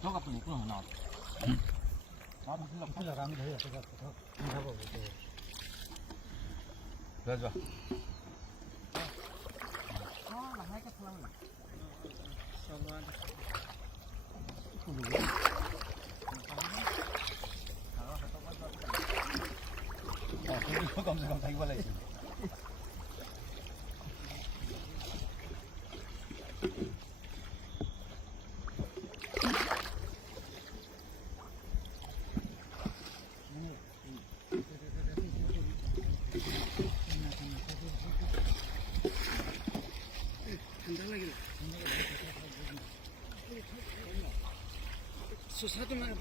저 같은 거 끊어 나. 나도 흘러가면 돼요. 제가 더 잡아보고. 그래줘. 나 할게 풀라면. 그리고 감사합니다. 이거 발라 있습니다. 사도만